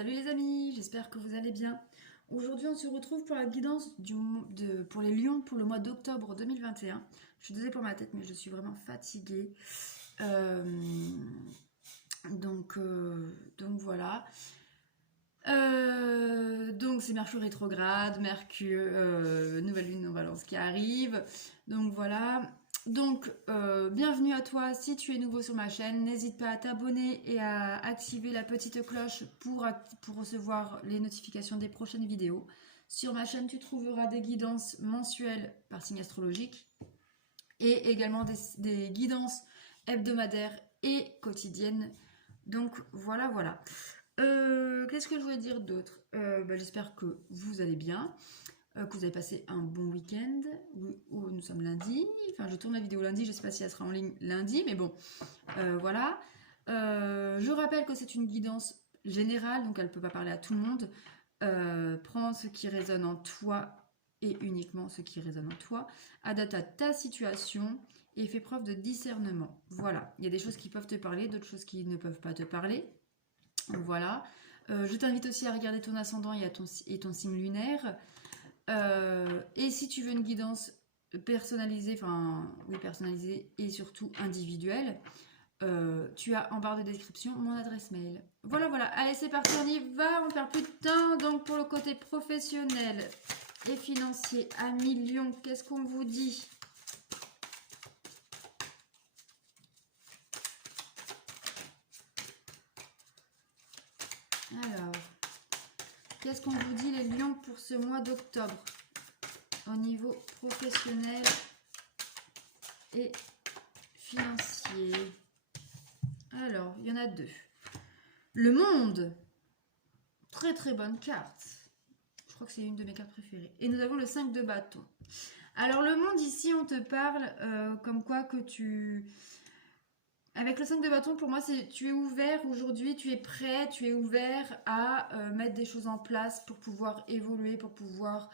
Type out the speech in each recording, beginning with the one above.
Salut les amis, j'espère que vous allez bien. Aujourd'hui, on se retrouve pour la guidance pour les lions pour le mois d'octobre 2021. Je suis désolée pour ma tête, mais je suis vraiment fatiguée. Euh, donc voilà. Donc c'est Mercure rétrograde, nouvelle lune en Balance qui arrive. Donc voilà. Bienvenue à toi si tu es nouveau sur ma chaîne. N'hésite pas à t'abonner et à activer la petite cloche pour recevoir les notifications des prochaines vidéos. Sur ma chaîne, tu trouveras des guidances mensuelles par signe astrologique et également des guidances hebdomadaires et quotidiennes. Donc voilà. Qu'est-ce que je voulais dire d'autre? J'espère que vous allez bien, que vous avez passé un bon week-end. Nous sommes lundi. Enfin, je tourne la vidéo lundi. Je ne sais pas si elle sera en ligne lundi, mais bon, voilà. Je rappelle que c'est une guidance générale, donc elle ne peut pas parler à tout le monde. Prends ce qui résonne en toi et uniquement ce qui résonne en toi. Adapte à ta situation et fais preuve de discernement. Voilà. Il y a des choses qui peuvent te parler, d'autres choses qui ne peuvent pas te parler. Voilà. Je t'invite aussi à regarder ton ascendant et ton signe lunaire. Et si tu veux une guidance personnalisée, personnalisée et surtout individuelle, tu as en barre de description mon adresse mail. Voilà. Allez, c'est parti, on y va. On perd plus de temps. Donc, pour le côté professionnel et financier à millions, qu'est-ce qu'on vous dit ? Alors, qu'est-ce qu'on vous dit les lions pour ce mois d'octobre au niveau professionnel et financier? Alors, il y en a deux. Le monde, très très bonne carte. Je crois que c'est une de mes cartes préférées. Et nous avons le 5 de bâton. Alors le monde ici, on te parle comme quoi que tu... Avec le 5 de bâton, pour moi, c'est tu es ouvert aujourd'hui, tu es prêt, tu es ouvert à mettre des choses en place pour pouvoir évoluer, pour pouvoir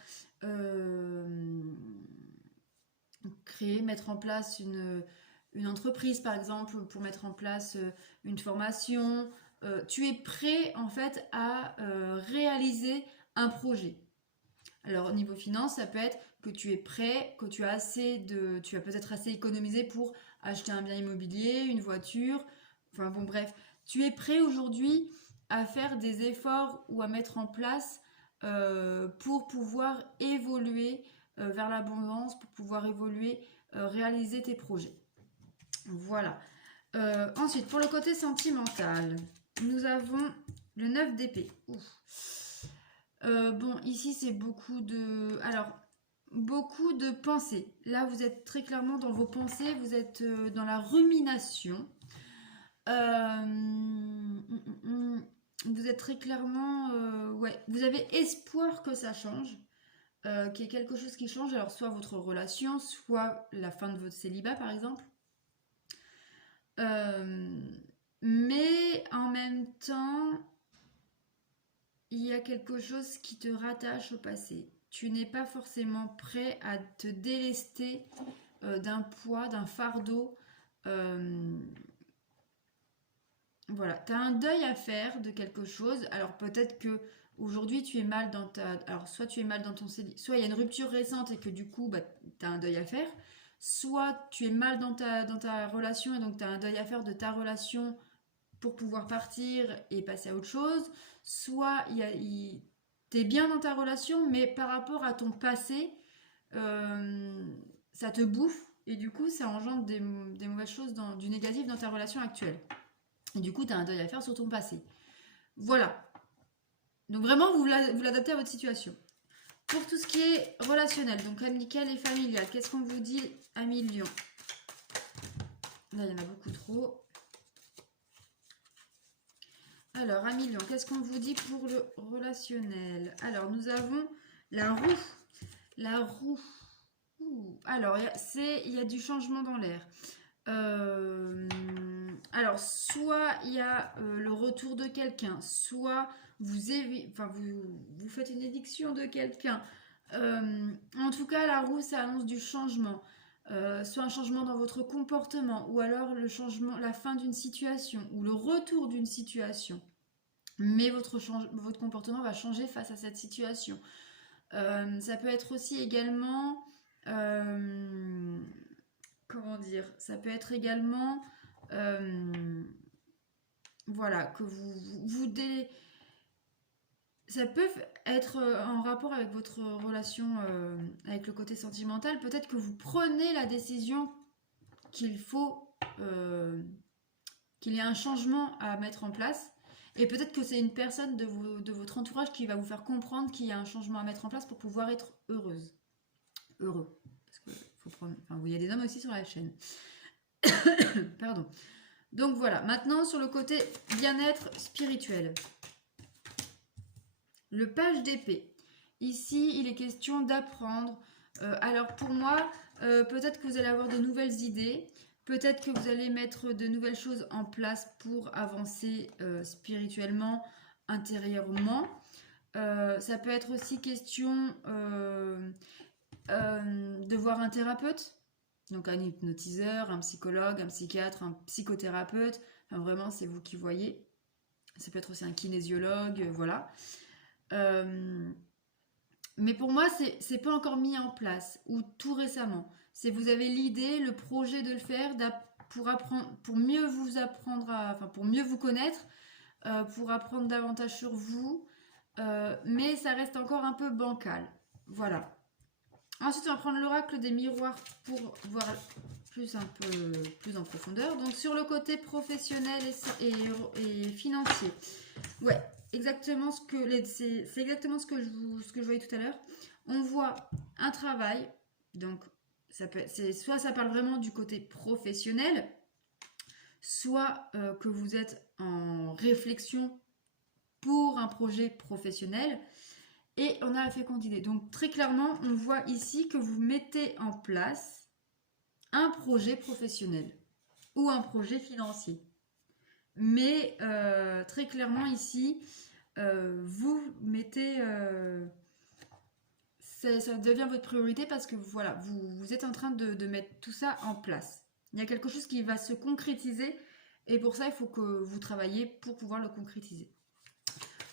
mettre en place une entreprise, par exemple, pour mettre en place une formation. Tu es prêt, en fait, à réaliser un projet. Alors, au niveau finance, ça peut être que tu es prêt, que tu as peut-être assez économisé pour acheter un bien immobilier, une voiture, enfin bon bref, tu es prêt aujourd'hui à faire des efforts ou à mettre en place pour pouvoir évoluer vers l'abondance, pour pouvoir évoluer, réaliser tes projets. Voilà. Ensuite, pour le côté sentimental, nous avons le 9 d'épée. Bon, ici c'est beaucoup de... Alors, beaucoup de pensées. Là, vous êtes très clairement dans vos pensées, vous êtes dans la rumination. Vous êtes très clairement... ouais, vous avez espoir que ça change, qu'il y ait quelque chose qui change. Alors, soit votre relation, soit la fin de votre célibat, par exemple. Mais en même temps, il y a quelque chose qui te rattache au passé. Tu n'es pas forcément prêt à te délester d'un poids, d'un fardeau. Voilà, tu as un deuil à faire de quelque chose. Alors peut-être que aujourd'hui tu es mal dans ta... Alors soit tu es mal dans ton CDI, soit il y a une rupture récente et que du coup tu as un deuil à faire. Soit tu es mal dans ta relation et donc tu as un deuil à faire de ta relation pour pouvoir partir et passer à autre chose. Soit tu es bien dans ta relation, mais par rapport à ton passé, ça te bouffe et du coup ça engendre des mauvaises choses, du négatif dans ta relation actuelle. Et du coup, tu as un deuil à faire sur ton passé. Voilà. Donc vraiment, vous l'adaptez à votre situation. Pour tout ce qui est relationnel, donc amical et familial, qu'est-ce qu'on vous dit à millions? Là, il y en a beaucoup trop. Alors, à millions, qu'est-ce qu'on vous dit pour le relationnel? Alors, nous avons la roue. La roue. Alors, il y a du changement dans l'air. Alors, soit il y a le retour de quelqu'un, soit vous faites une éviction de quelqu'un. En tout cas, la roue, ça annonce du changement. Soit un changement dans votre comportement, ou alors le changement, la fin d'une situation, ou le retour d'une situation. mais votre comportement va changer face à cette situation. Ça peut être aussi également... comment dire? Ça peut être également... voilà, que ça peut être en rapport avec votre relation, avec le côté sentimental. Peut-être que vous prenez la décision qu'il faut qu'il y ait un changement à mettre en place. Et peut-être que c'est une personne de votre entourage qui va vous faire comprendre qu'il y a un changement à mettre en place pour pouvoir être heureuse. Heureux. Parce que faut prendre... enfin, il y a des hommes aussi sur la chaîne. Pardon. Donc voilà, maintenant sur le côté bien-être spirituel. Le page d'épée. Ici, il est question d'apprendre. Alors pour moi, peut-être que vous allez avoir de nouvelles idées. Peut-être que vous allez mettre de nouvelles choses en place pour avancer spirituellement, intérieurement. Ça peut être aussi question de voir un thérapeute. Donc un hypnotiseur, un psychologue, un psychiatre, un psychothérapeute. Enfin, vraiment, c'est vous qui voyez. Ça peut être aussi un kinésiologue, voilà. Mais pour moi, c'est pas encore mis en place, ou tout récemment. C'est vous avez l'idée, le projet de le faire pour apprendre, pour mieux vous apprendre, enfin pour mieux vous connaître, pour apprendre davantage sur vous, mais ça reste encore un peu bancal. Voilà. Ensuite, on va prendre l'oracle des miroirs pour voir un peu plus en profondeur. Donc sur le côté professionnel et financier. Ouais, exactement c'est exactement ce que je voyais tout à l'heure. On voit un travail, donc soit ça parle vraiment du côté professionnel, soit que vous êtes en réflexion pour un projet professionnel. Et on a la fécondité. Donc très clairement, on voit ici que vous mettez en place un projet professionnel ou un projet financier. Mais très clairement ici, vous mettez... ça devient votre priorité parce que voilà, vous êtes en train de mettre tout ça en place. Il y a quelque chose qui va se concrétiser et pour ça, il faut que vous travailliez pour pouvoir le concrétiser.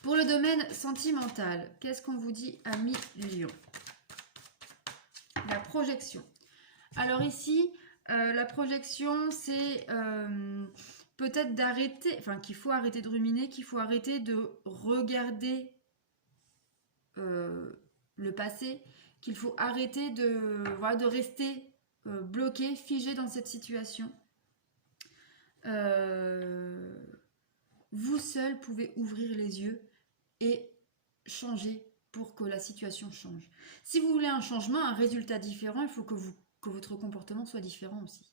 Pour le domaine sentimental, qu'est-ce qu'on vous dit, amis Lion? La projection. Alors ici, la projection, c'est peut-être d'arrêter, enfin qu'il faut arrêter de ruminer, qu'il faut arrêter de regarder le passé, qu'il faut arrêter de rester bloqué, figé dans cette situation. Vous seul pouvez ouvrir les yeux et changer pour que la situation change. Si vous voulez un changement, un résultat différent, il faut que votre comportement soit différent aussi.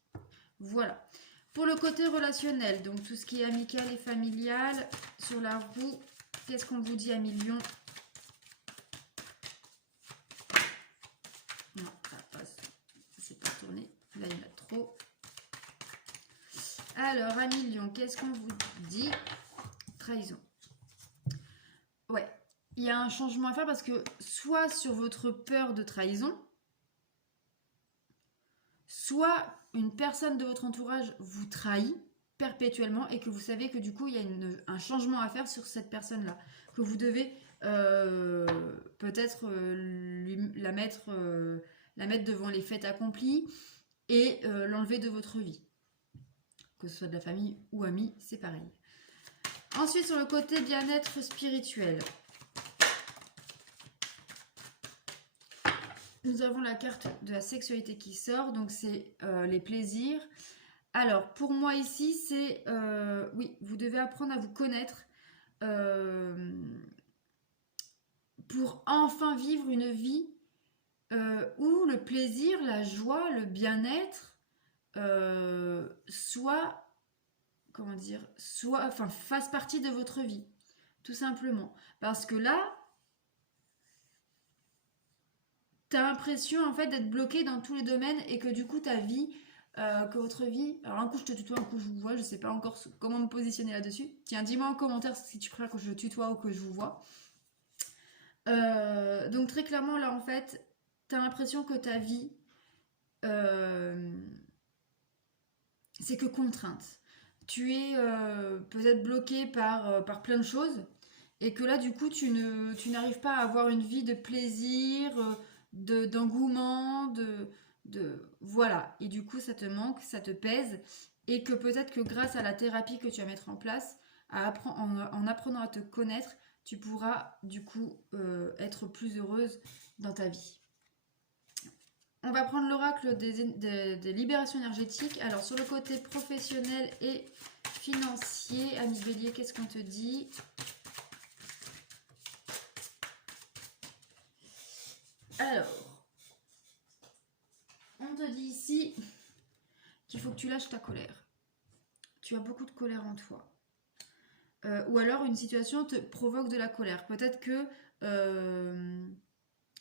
Voilà. Pour le côté relationnel, donc tout ce qui est amical et familial, sur la roue, qu'est-ce qu'on vous dit, amis Lion? Non, ça passe. C'est pas tourné. Là, il y en a trop. Alors, amis Lion, qu'est-ce qu'on vous dit? Trahison. Ouais, il y a un changement à faire parce que soit sur votre peur de trahison, soit une personne de votre entourage vous trahit perpétuellement et que vous savez que du coup il y a un changement à faire sur cette personne-là, que vous devez peut-être la mettre devant les faits accomplis et l'enlever de votre vie. Que ce soit de la famille ou amis, c'est pareil. Ensuite, sur le côté bien-être spirituel, nous avons la carte de la sexualité qui sort, donc c'est les plaisirs. Alors, pour moi ici, c'est... oui, vous devez apprendre à vous connaître pour enfin vivre une vie où le plaisir, la joie, le bien-être fasse partie de votre vie, tout simplement. Parce que là, t'as l'impression en fait d'être bloqué dans tous les domaines et que du coup ta vie, que votre vie... Alors un coup je te tutoie, un coup je vous vois, je sais pas encore comment me positionner là-dessus. Tiens, dis-moi en commentaire si tu préfères que je tutoie ou que je vous vois. Donc très clairement là en fait, t'as l'impression que ta vie, c'est que contrainte. Tu es peut-être bloqué par plein de choses Et que là, du coup, tu n'arrives pas à avoir une vie de plaisir, d'engouement, voilà. Et du coup, ça te manque, ça te pèse. Et que peut-être que grâce à la thérapie que tu vas mettre en place, en apprenant à te connaître, tu pourras, du coup, être plus heureuse dans ta vie. On va prendre l'oracle des libérations énergétiques. Alors, sur le côté professionnel et financier, ami Bélier, qu'est-ce qu'on te dit ? Alors, on te dit ici qu'il faut que tu lâches ta colère. Tu as beaucoup de colère en toi. Ou alors, une situation te provoque de la colère. Peut-être que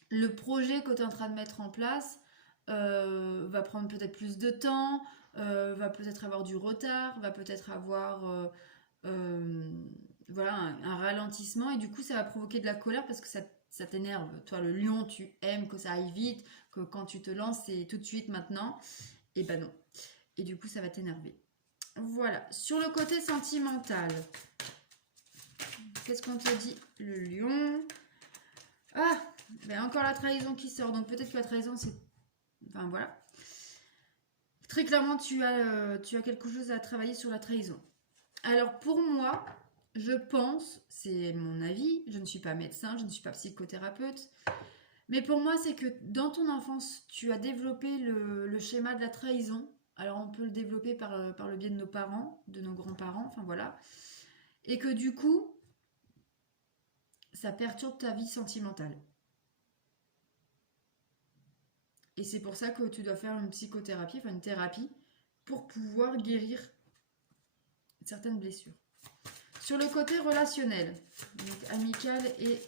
le projet que tu es en train de mettre en place va prendre peut-être plus de temps, va peut-être avoir du retard, va peut-être avoir voilà, un ralentissement. Et du coup, ça va provoquer de la colère parce que ça t'énerve. Toi, le lion, tu aimes que ça aille vite, que quand tu te lances, c'est tout de suite maintenant. Et ben non. Et du coup, ça va t'énerver. Voilà. Sur le côté sentimental, qu'est-ce qu'on te dit, le lion? Ah, ben encore la trahison qui sort. Donc peut-être que la trahison, c'est... Enfin voilà. Très clairement, tu as quelque chose à travailler sur la trahison. Alors pour moi, je pense, c'est mon avis, je ne suis pas médecin, je ne suis pas psychothérapeute, mais pour moi, c'est que dans ton enfance, tu as développé le schéma de la trahison. Alors on peut le développer par le biais de nos parents, de nos grands-parents, enfin voilà. Et que du coup, ça perturbe ta vie sentimentale. Et c'est pour ça que tu dois faire une psychothérapie, enfin une thérapie, pour pouvoir guérir certaines blessures. Sur le côté relationnel, donc amical et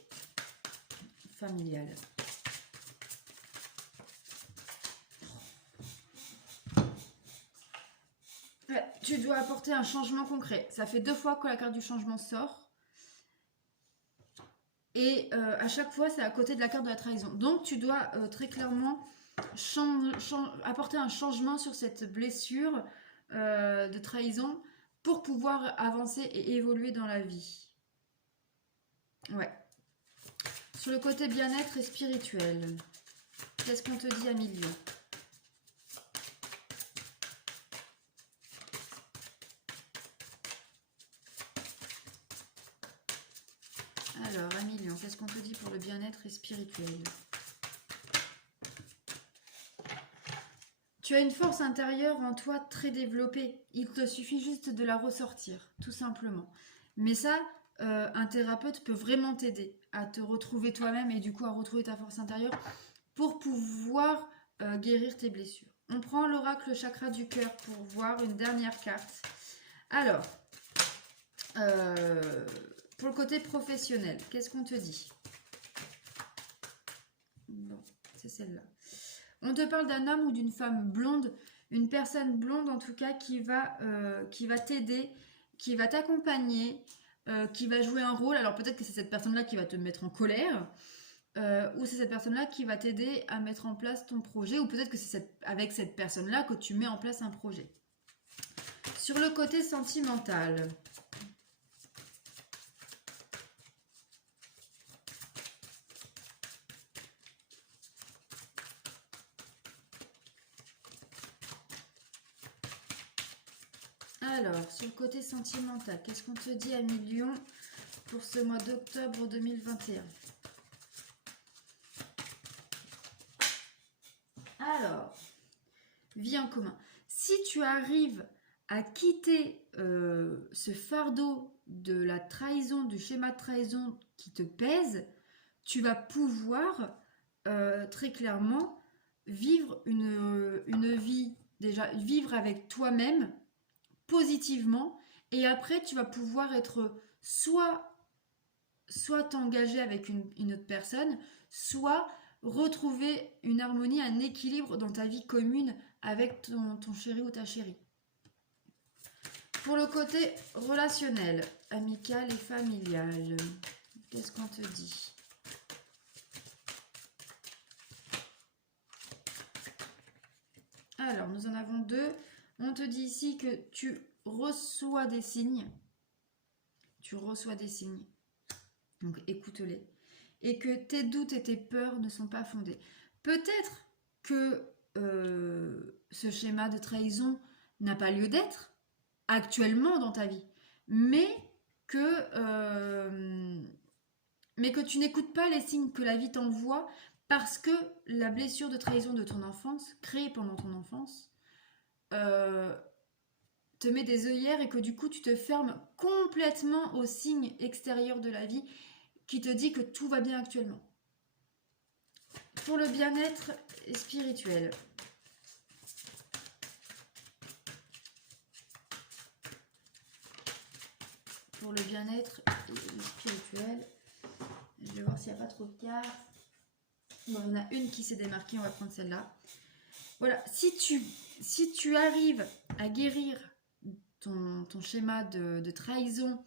familial. Ouais, tu dois apporter un changement concret. Ça fait 2 fois que la carte du changement sort. Et à chaque fois, c'est à côté de la carte de la trahison. Donc, tu dois très clairement apporter un changement sur cette blessure de trahison pour pouvoir avancer et évoluer dans la vie. Ouais. Sur le côté bien-être et spirituel, qu'est-ce qu'on te dit à milieu? Alors, Amilion, qu'est-ce qu'on te dit pour le bien-être et spirituel? Tu as une force intérieure en toi très développée. Il te suffit juste de la ressortir, tout simplement. Mais ça, un thérapeute peut vraiment t'aider à te retrouver toi-même et du coup à retrouver ta force intérieure pour pouvoir guérir tes blessures. On prend l'oracle chakra du cœur pour voir une dernière carte. Alors, pour le côté professionnel, qu'est-ce qu'on te dit? Bon, c'est celle-là. On te parle d'un homme ou d'une femme blonde, une personne blonde en tout cas qui va t'aider, qui va t'accompagner, qui va jouer un rôle. Alors peut-être que c'est cette personne-là qui va te mettre en colère, ou c'est cette personne-là qui va t'aider à mettre en place ton projet, ou peut-être que c'est avec cette personne-là que tu mets en place un projet. Sur le côté sentimental, alors, sur le côté sentimental, qu'est-ce qu'on te dit à Million pour ce mois d'octobre 2021? Alors, vie en commun. Si tu arrives à quitter ce fardeau de la trahison, du schéma de trahison qui te pèse, tu vas pouvoir très clairement vivre une vie, déjà vivre avec toi-même positivement, et après tu vas pouvoir être soit t'engager avec une autre personne, soit retrouver une harmonie, un équilibre dans ta vie commune avec ton chéri ou ta chérie. Pour le côté relationnel, amical et familial, qu'est-ce qu'on te dit? Alors, nous en avons 2. On te dit ici que tu reçois des signes. Tu reçois des signes. Donc écoute-les. Et que tes doutes et tes peurs ne sont pas fondés. Peut-être que ce schéma de trahison n'a pas lieu d'être actuellement dans ta vie, mais que, mais que tu n'écoutes pas les signes que la vie t'envoie parce que la blessure de trahison de ton enfance, créée pendant ton enfance, euh, te met des œillères et que du coup tu te fermes complètement aux signes extérieurs de la vie qui te dit que tout va bien actuellement. Pour le bien-être spirituel. Pour le bien-être spirituel. Je vais voir s'il n'y a pas trop de cartes. Bon, il y en a une qui s'est démarquée, on va prendre celle-là. Voilà, si tu arrives à guérir ton schéma de trahison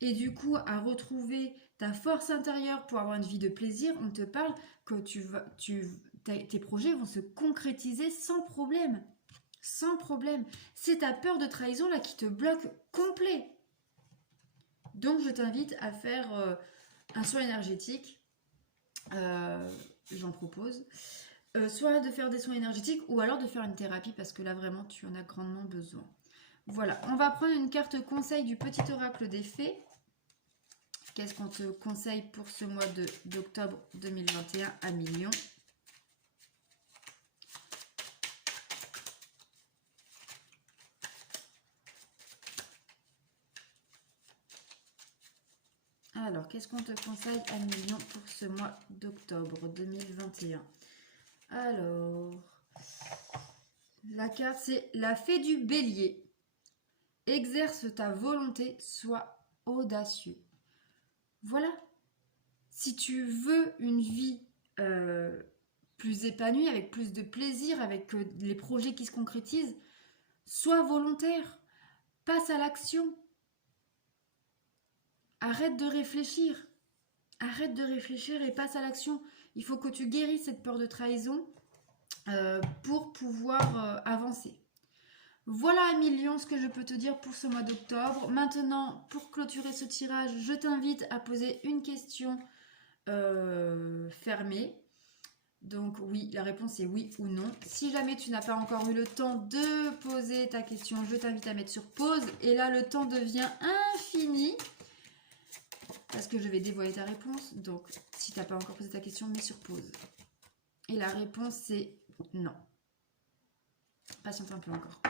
et du coup à retrouver ta force intérieure pour avoir une vie de plaisir, on te parle que tes projets vont se concrétiser sans problème. Sans problème. C'est ta peur de trahison là qui te bloque complet. Donc je t'invite à faire un soin énergétique. J'en propose. Soit de faire des soins énergétiques ou alors de faire une thérapie parce que là vraiment tu en as grandement besoin. Voilà, on va prendre une carte conseil du petit oracle des fées. Qu'est-ce qu'on te conseille pour ce mois d'octobre 2021 à Million? Alors, qu'est-ce qu'on te conseille à Million pour ce mois d'octobre 2021? Alors, la carte c'est la fée du bélier. Exerce ta volonté, sois audacieux. Voilà. Si tu veux une vie plus épanouie, avec plus de plaisir, avec les projets qui se concrétisent, sois volontaire. Passe à l'action. Arrête de réfléchir. Arrête de réfléchir et passe à l'action. Il faut que tu guérisses cette peur de trahison pour pouvoir avancer. Voilà, Million, ce que je peux te dire pour ce mois d'octobre. Maintenant, pour clôturer ce tirage, je t'invite à poser une question fermée. Donc oui, la réponse est oui ou non. Si jamais tu n'as pas encore eu le temps de poser ta question, je t'invite à mettre sur pause. Et là, le temps devient infini. Parce que je vais dévoiler ta réponse. Donc, si tu n'as pas encore posé ta question, mets sur pause. Et la réponse, c'est non. Patiente un peu encore.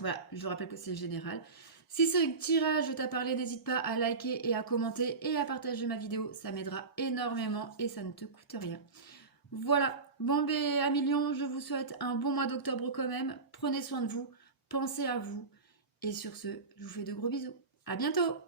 Voilà, je vous rappelle que c'est général. Si ce tirage t'a parlé, n'hésite pas à liker et à commenter et à partager ma vidéo. Ça m'aidera énormément et ça ne te coûte rien. Voilà, bon ben à Million, je vous souhaite un bon mois d'octobre quand même. Prenez soin de vous, pensez à vous. Et sur ce, je vous fais de gros bisous. À bientôt!